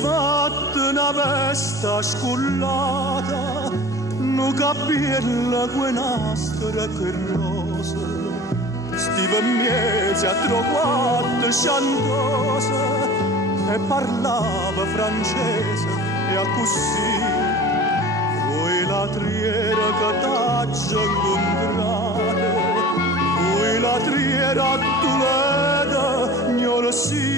fatto una vesta scullata, no cappiella che nastra che rosa, stiva in mezzo a trovato sciantosa e parlava francese e a così voi la triera che t'aggia incontrata, voi la triera a Tuleda, gnolo sì.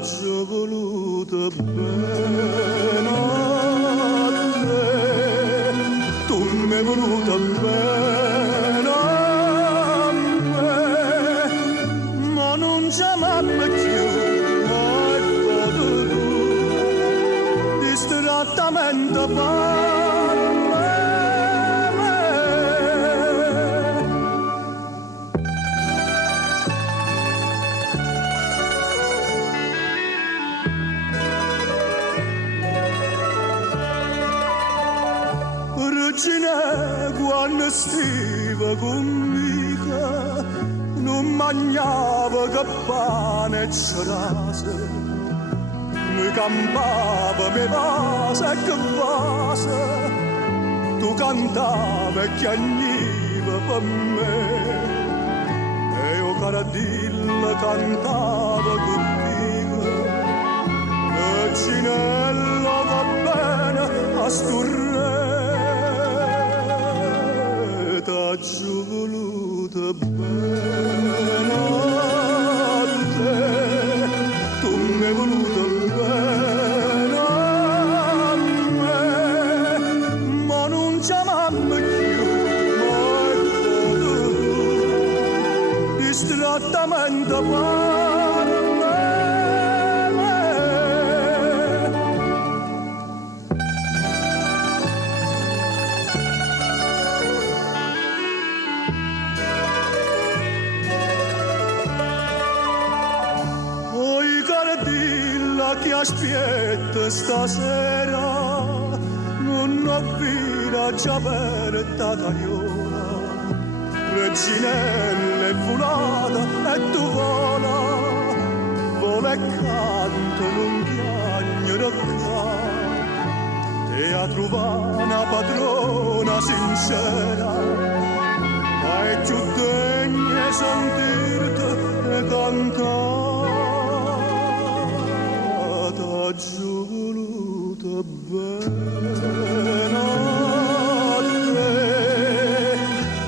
T'ho voluto bene a te, tu mi hai voluto bene a me, ma non ci amavo più, mai potuto, distrattamente quando stiva conmigo non mangiava che pane e cerase, mi campava me vase e che vase, tu cantavi e chiagniva per me e io caradilla cantavo contigo e cinello va bene a sturre. T'ho voluto bene a te, tu mi hai voluto bene a me, ma non ci amavo più, mai potuto, distrattamente che aspetta stasera, non ho vita già aperta tagliola, reginelle volata e tu vola e canto non piagnere qua, te a trovare una padrona sincera, ma è più degna sentirti e cantare. T'ho voluto bene a te,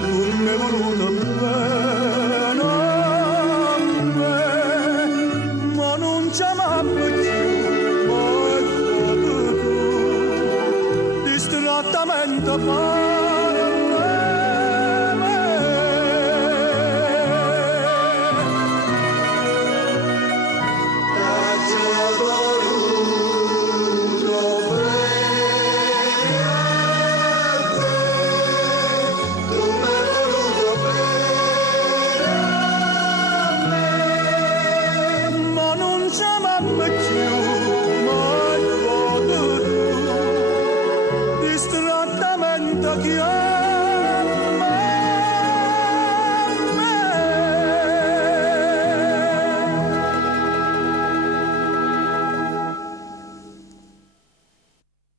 tu mi hai voluto bene a me, ma non ci amavo più, mai potuto, distrattamente